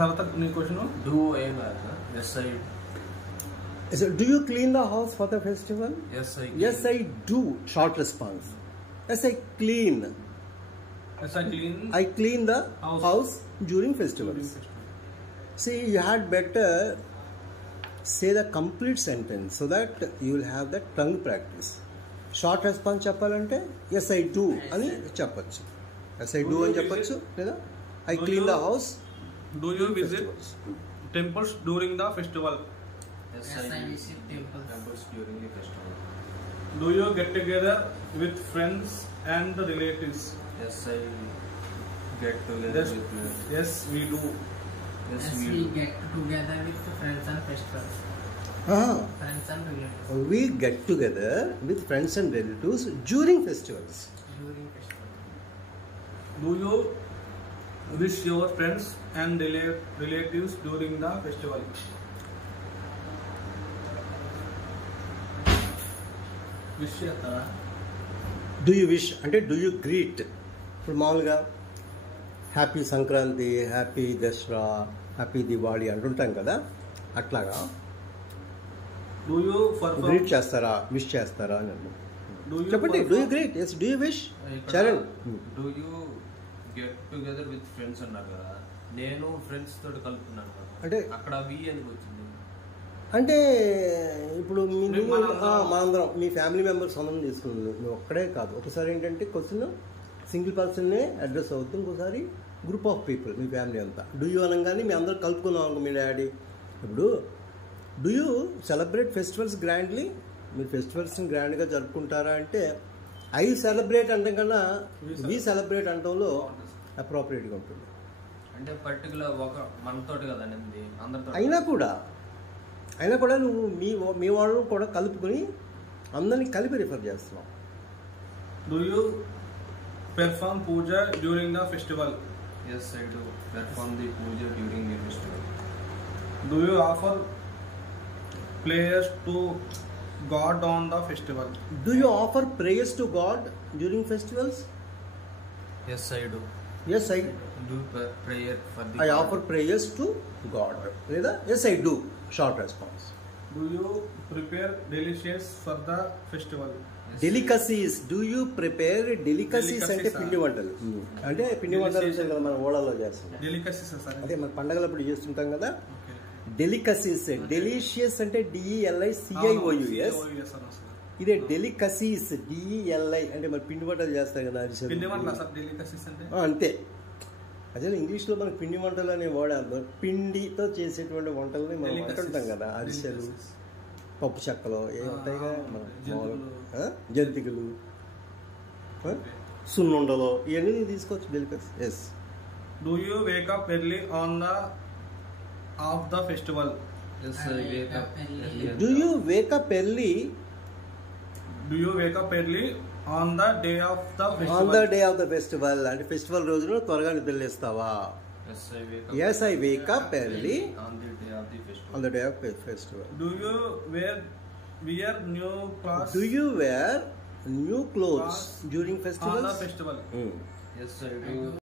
తర్వాత నీ question Do ఏం కాదు. Yes I. So, do you clean the house for the festival? Yes I. Yes, I do. Short response. Yes, I clean. yes I clean I clean the House. house during festivals. See, you had better say the complete sentence so that you will have the tongue practice. Short response చెప్పాలంటే yes I do అని చెప్పచ్చు. yes I do అని చెప్పచ్చు లేదా I clean the house. Do you visit temples during the festival? Yes I visit temples during the festival. Do you get together with friends and relatives? Yes I get together Yes, with. yes we do. Yes Yes, we we do. get together with friends and festivals. Friends and relatives We get together with friends and relatives during festivals. during festival. Do you wish your friends and relatives during the festival? Wish చేస్తారా? Do you wish అంటే do you greet. ఇప్పుడు మామూలుగా happy Sankranti, happy Dasara, happy Diwali అంటుంటాం కదా, అట్లాగా Do you perform? Greet చేస్తారా, wish చేస్తారా అని అన్నాను. Do you చెప్పండి. perform? Do you greet? Yes. Do you wish? ఇక్కడ Charan. do you get together with friends అన్నారు కదా, నేను ఫ్రెండ్స్ తోటి కలుపుకున్నాను కదా, అంటే అక్కడ వి అని వచ్చింది. అంటే ఇప్పుడు మనందరం. మనందరం మీ ఫ్యామిలీ మెంబర్స్ అందరం తీసుకున్నాను. నువ్వు ఒక్కడే కాదు. ఒకసారి ఏంటంటే క్వశ్చన్ సింగిల్ పర్సన్నే అడ్రస్ అవుతుంది, ఇంకోసారి group of people, me family అంతా. డూ యూ అనగానే మీ అందరూ కలుపుకున్నాం అనుకో, మీ డాడీ. ఇప్పుడు do you celebrate festivals grandly? మీరు ఫెస్టివల్స్ని గ్రాండ్గా జరుపుకుంటారా అంటే ఐ సెలబ్రేట్ అంటాం కన్నా వీ సెలబ్రేట్ అంటంలో అప్రోప్రియేట్గా ఉంటుంది. అంటే పర్టికులర్ ఒక మనతోటి కదండి, అందరితో. అయినా కూడా నువ్వు మీ వాళ్ళను కూడా కలుపుకొని అందరినీ కలిపి రిఫర్ చేస్తున్నావు. Do you perform puja during the festival? Yes I do perform the puja during the festival. Do you offer prayers to God on the festival? Do you offer prayers to God during festivals? Yes I do. Yes, I Prayer for the I God. offer prayers to God. లేదా yes, I do. Short response. Do you prepare delicious for the festival? Yes. Delicacies. Do you prepare delicacies అంటే Delicacies, పిండి వంటలు. అంటే పిండి వంటలు ఉంటాయి కదా, మన ఓళ్ళలో చేస్తాం. Delicacies sir. అదే మన పండగలప్పుడు చేస్తుంటాం కదా. Okay. డెలికసీస్. డెలిషియస్ అంటే DELICIOUS. ఇదే డెలికసీస్ DELI అంటే మరి పిండి వంటలు చేస్తారు కదా, అరిసెలు. పిండి వంటలు సార్ delicacies అంటే? అంతే. అదే ఇంగ్లీష్లో మనకు పిండి వంటలు అనే వాడాలి. పిండితో చేసేటువంటి వంటలని మనం Delicacies. అంటుంటాం కదా, అరిసెలు, Delicacies. పప్పు చెక్కలు ఏముంటాయిగా, జంతికలు. జంతికలు, సున్నుండలు, ఇవన్నీ తీసుకోవచ్చు. Delicacy. Yes. Do you wake up early on the of the festival? Yes I wake up early. Do you wake up early Do you wake up early on the day of the festival? On the day of the festival? అంటే festival రోజున త్వరగా నిద్రలేస్తావా? Yes I wake up. Yes, I wake up early on the day of the festival. on the day of festival. Do you wear new clothes? Do you wear new clothes during festivals? on the festival? Hmm. Yes I do.